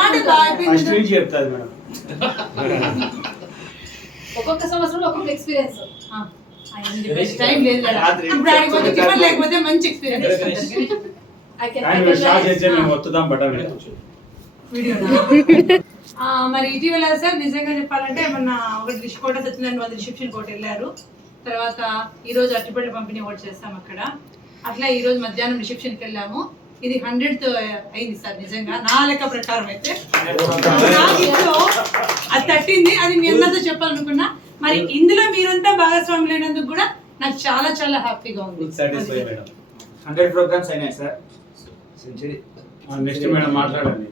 మాట ఫస్ట్ నుంచి చెప్తాది మేడం. ఒక్కొక్క సంవత్సరంలో ఒక్కొక్క ఎక్స్పీరియన్స్. టైం లేదు కదా. ఇప్పుడు ఆడిపోతే టిఫిన్ లేకపోతే మంచి ఎక్స్పీరియన్స్. స్టార్ట్ చేస్తే మేము వస్తుందాం బటన్ మరి ఇటీవల సార్ నిజంగా చెప్పాలంటే మొన్న ఒకటి కోట సత్యనారాయణ వాళ్ళు రిసెప్షన్ కోట వెళ్ళారు. తర్వాత ఈ రోజు అరటిపళ్ళు పంపిణీ కూడా చేస్తాం అక్కడ. అట్లా ఈ రోజు మధ్యాహ్నం రిసెప్షన్కి వెళ్ళాము. ఇది 100th అయింది సార్. నిజంగా నా లెక్క ప్రకారం అయితే నాకు ఇంట్లో అది తట్టింది. అది మీ అందరితో చెప్పాలనుకున్నా. మరి ఇందులో మీరంతా భాగస్వాములు అయినందుకు కూడా నాకు చాలా చాలా హ్యాపీగా ఉంది. 100 ప్రోగ్రామ్స్ అయినాయి సార్. నెక్స్ట్ మేడం మాట్లాడండి.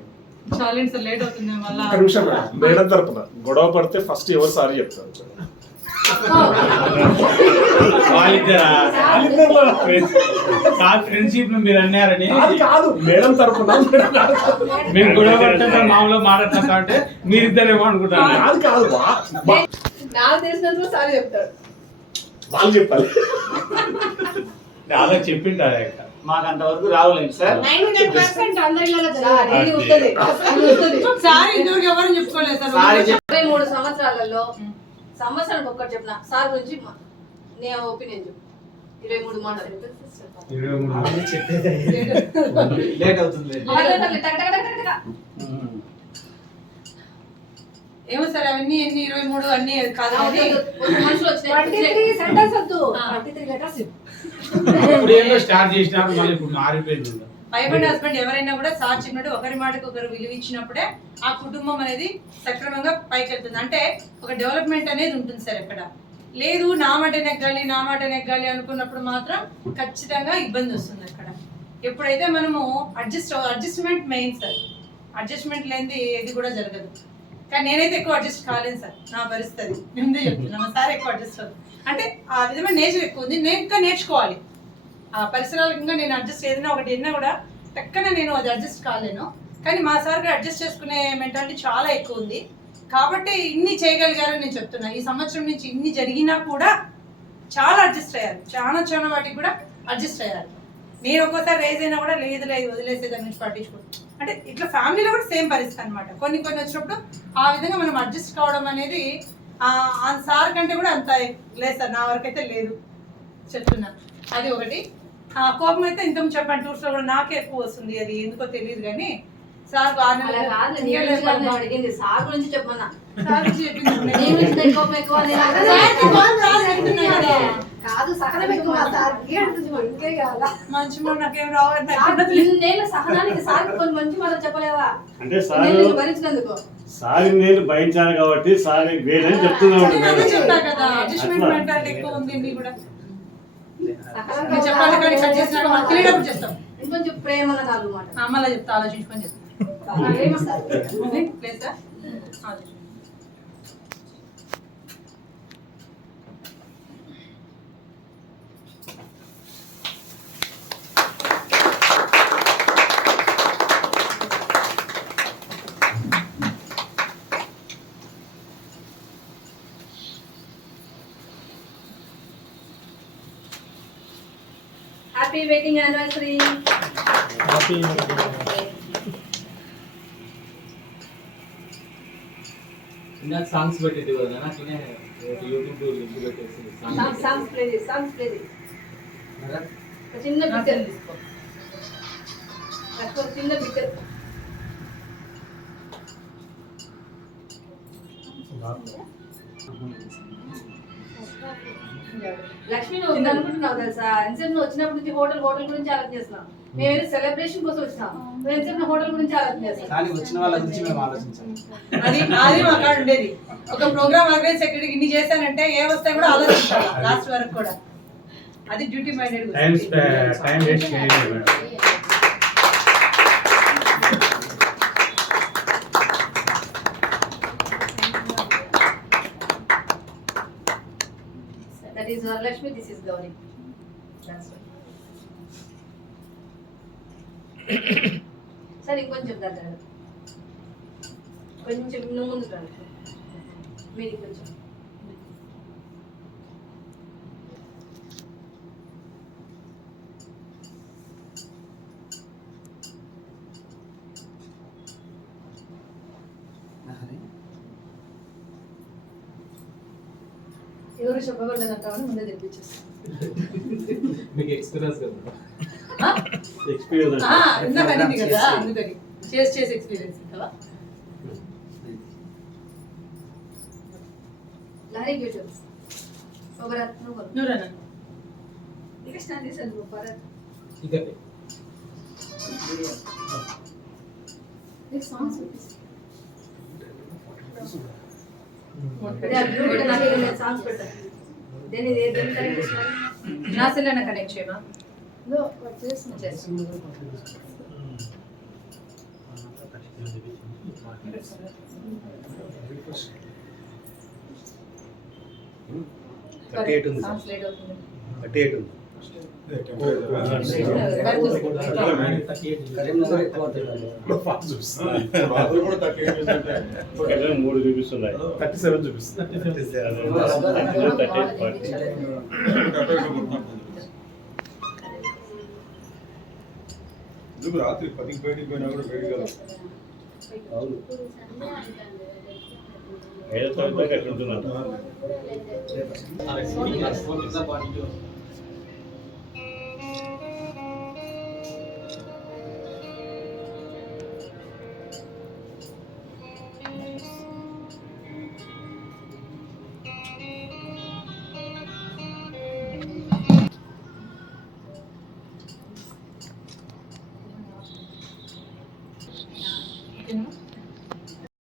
చాలండి సార్, లేట్ అవుతుంది మళ్ళీ. మేడం తరపున గొడవ పడితే ఫస్ట్ ఎవరు సారీ చెప్తారు? ఫ్రెండ్షిప్ మీరు అన్నారని కాదు, మేడం తరపున. మేము గొడవ పడితే మామూలుగా మాట్లాడతాం కాబట్టి మీరిద్దరేమో అనుకుంటాను. అది కాదు, నాకు తెలిసినందుకు సారీ చెప్తాడు. వాళ్ళు చెప్పాలి. అలా చెప్పింటారు. మాకు అంతవరకు రావులేదు సార్. 100% అందరిలో సార్ ఇంతవరకు ఎవరు చెప్పుకోలేదు సార్. 23 సంవత్సరాలలో సంవత్సరానికి ఒక్కటి చెప్పిన సార్ గురించి నేను ఒపీనియన్ చెప్పు. 23 మాటలు లేట్ అవుతుంది. ఏమో సార్ అవన్నీ ఎన్ని 23 అన్ని కాదు. స్టార్ట్ చేసినారు మళ్ళీ ఇప్పుడు మారిపోయింది. వైఫ్ అండ్ హస్బెండ్ ఎవరైనా కూడా సార్ చెప్పినట్టు ఒకరి మాటకు ఒకరు విలువ ఇచ్చినప్పుడే ఆ కుటుంబం అనేది సక్రమంగా పైకి వెళ్తుంది. అంటే ఒక డెవలప్మెంట్ అనేది ఉంటుంది సార్. ఎక్కడ లేదు నా మాట నెగ్గాలి అనుకున్నప్పుడు మాత్రం ఖచ్చితంగా ఇబ్బంది వస్తుంది. అక్కడ ఎప్పుడైతే మనము అడ్జస్ట్మెంట్ మెయిన్ సార్. అడ్జస్ట్మెంట్ లేనిది ఏది కూడా జరగదు. కానీ నేనైతే ఎక్కువ అడ్జస్ట్ కాలేను సార్. నా పరిస్థితి ముందే చెప్తున్నా. మా సార్ ఎక్కువ అడ్జస్ట్ అవుతుంది. అంటే ఆ విధమైన నేచర్ ఎక్కువ ఉంది. నేను ఇంకా నేర్చుకోవాలి. ఆ పరిసరాలకు ఇంకా నేను అడ్జస్ట్ ఏదైనా ఒకటి విన్నా కూడా టక్కన నేను అది అడ్జస్ట్ కాలేను. కానీ మా సార్ అడ్జస్ట్ చేసుకునే మెంటాలిటీ చాలా ఎక్కువ ఉంది. కాబట్టి ఇన్ని చేయగలిగారని నేను చెప్తున్నా. ఈ సంవత్సరం నుంచి ఇన్ని జరిగినా కూడా చాలా అడ్జస్ట్ అయ్యారు. చాలా వాటికి కూడా అడ్జస్ట్ అయ్యారు. నేను ఒక్కోసారి రేజ్ అయినా కూడా లేదు వదిలేసే దాని నుంచి పట్టించుకోండి. అంటే ఇట్లా ఫ్యామిలీలో కూడా సేమ్ పరిస్థితి అనమాట. కొన్ని వచ్చినప్పుడు ఆ విధంగా మనం అడ్జస్ట్ కావడం అనేది ఆ సార్ కంటే కూడా అంత లేదు సార్. నా వరకు అయితే లేదు చెప్తున్నా. అది ఒకటి. కోపం అయితే ఇంతకు చెప్పండి టూర్స్ లో కూడా నాకే ఎక్కువ వస్తుంది. అది ఎందుకో తెలియదు కానీ సార్ అడిగింది సార్ గురించి చెప్పమన్నా. కాదు సహనం ఎక్కువ మంచి నాకేం రావాలి. సహనానికి సార్ కొన్ని మంచి మాటలు చెప్పలేవా అంటే భరించినందుకు సార్ నేను భరించాను కాబట్టి సార్ వేరే చెప్తున్నాను కదా. అడ్జస్ట్మెంట్ మెంటాలిటీ ఎక్కువ ఉంది. కూడా చెప్పాలి కానీ కట్ చేసినాక మనం తెలియనప్పుడు చేస్తాం. ఇంకొంచెం ప్రేమగా నాలుగు మాట మళ్ళీ చెప్తా, ఆలోచించుకొని చెప్తాం. Happy wedding anniversary. ఇందాక సాంగ్స్ పెట్టేది కదా అట్లనే యూట్యూబ్ లింక్ పెట్టేసి సాంగ్స్ ప్లే చిన్న పిక్చర్ చిన్న పిక్చర్. లక్ష్మి నువ్వు అనుకుంటున్నావు తెలుసా? ఎంతసేపు నువ్వు వచ్చినప్పటి నుంచి హోటల్ గురించి ఆలోచన చేస్తున్నావు. మేము సెలబ్రేషన్ కోసం వచ్చినాం. మేము ఎంతసేపు హోటల్ గురించి ఆలోచన చేస్తాం. కానీ వచ్చిన వాళ్ళ గురించి మేము ఆలోచించాలి. అది మా కాడ ఉండేది. ఒక ప్రోగ్రామ్ ఆర్గనైజ్ సెక్రటరీకి ఇన్ని చేశానంటే ఏ వస్తాయి కూడా ఆలోచించాలి లాస్ట్ వరకు కూడా. అది డ్యూటీ మైండెడ్. టైం వేస్ట్ చేయలేదు madam. That is Varalakshmi, this is Gauri. That's right. సరే ఇంకొంచెం దగ్గర కొంచెం నువ్వు ముందుకు రండి. మీరు కొంచెం ఎవరు చెప్పగలదంటామని ముందే తెప్పించేస్తాం. మీకు ఎక్స్పీరియన్స్ కదా. ఎక్స్పీరియన్స్ ఇందాక అనింది కదా అందుకని చేసి ఎక్స్పీరియన్స్ కదా. లారీ గేట్ ఒకరు నువ్వు రన్నా ఇక స్టాండ్ చేశాను భరత్ ఇక సాంగ్స్ సాంగ్స్ పెట్టాను. దేని దేని కనెక్ట్ చేసినారు? నా సెల్ కనెక్ట్ చేయమా. చేస్తున్నా. సాంగ్స్ లేట్ అవుతుంది. మూడు చూపిస్తున్నాయి 37 చూపిస్తుంది. రాత్రి 10కి బయటికి పోయినా కూడా వేడి కదా. ఎట్లుంటున్నారు కింద పాయింట్